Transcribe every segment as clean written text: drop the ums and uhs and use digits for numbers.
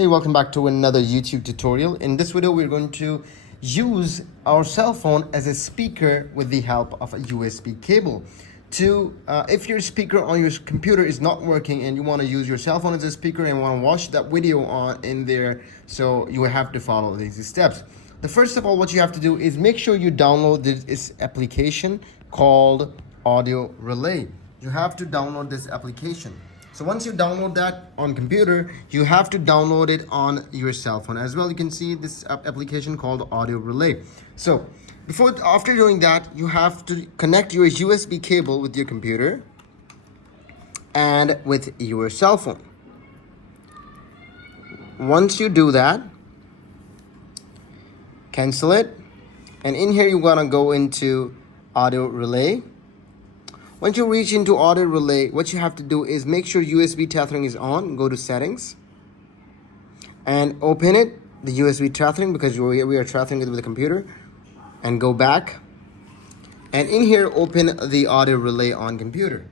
Hey, welcome back to another YouTube tutorial. In this video, we're going to use our cell phone as a speaker with the help of a USB cable. If your speaker on your computer is not working and you want to use your cell phone as a speaker and want to watch that video in there, so you have to follow these steps. The first of all, what you have to do is make sure you download this application called Audio Relay. You have to download this application. So once you download that on computer, you have to download it on your cell phone as well. You can see this application called Audio Relay. So after doing that, you have to connect your USB cable with your computer and with your cell phone. Once you do that, cancel it. And in here, you're gonna go into Audio Relay. Once you reach into Audio Relay, what you have to do is make sure USB tethering is on. Go to settings and open it, the USB tethering, because we are tethering it with the computer, and go back. And in here, open the Audio Relay on computer.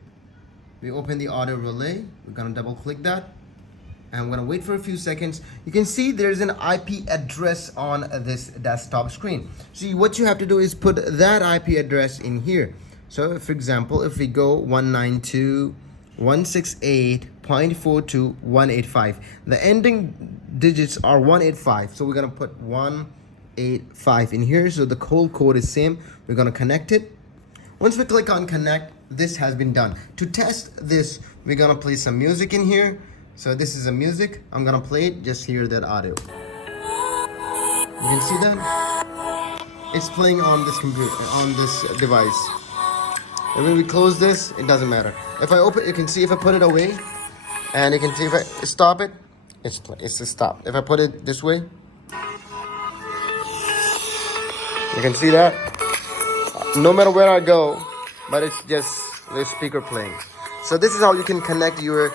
We open the Audio Relay. We're gonna double click that. And I'm gonna wait for a few seconds. You can see there's an IP address on this desktop screen. So what you have to do is put that IP address in here. So for example, if we go 192.168.42.185, the ending digits are 185. So we're gonna put 185 in here. So the whole code is same. We're gonna connect it. Once we click on connect, this has been done. To test this, we're gonna play some music in here. So this is a music. I'm gonna play it, just hear that audio. You can see that? It's playing on this computer, on this device. And when we close this, it doesn't matter. If I open, you can see if I put it away, and you can see if I stop it, it's stopped. If I put it this way, you can see that. No matter where I go, but it's just the speaker playing. So this is how you can connect your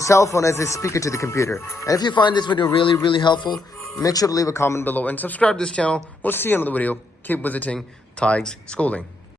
cell phone as a speaker to the computer. And if you find this video really helpful, make sure to leave a comment below and subscribe to this channel. We'll see you in another video. Keep visiting Tig's Schooling.